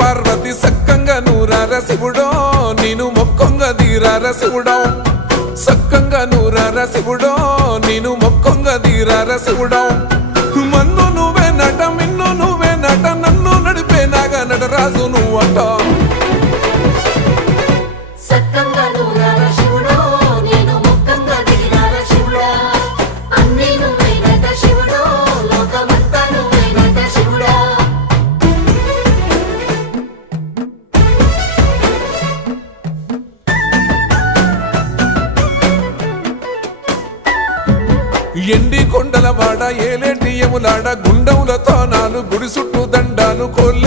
పార్వతి సక్కంగా నూరార శివుడో నేను మొక్కొంగ దీరార శివుడో సక్కంగా నూరార శివుడో నేను మొక్కొంగ దీరార శివుడో మన్ను నువ్వే నట మిన్ను నువ్వే నట నన్ను నడిపే నాగా నటరాజు నువ్వంట ఎండి కొండల వాడ ఏలేటి యములాడ గుండములతో నాలు గుడి చుట్టూ దండాలు కోళ్ళ